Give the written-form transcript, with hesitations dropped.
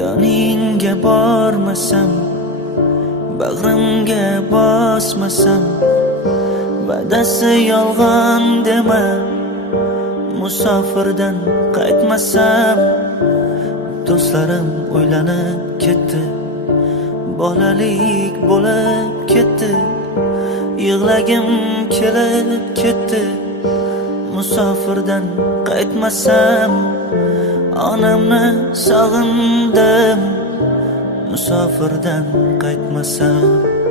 yoningga bormasam, bag'rimga bosmasam, va'dasi yolg'on dema, musofirdan qaytmasam. Do'stlarim o'ylanib ketdi, bolalik bo'lib ketdi, yig'lagim kelib ketdi. Musofirdan qaytmasam, onamni sog'indim, musofirdan qaytmasam.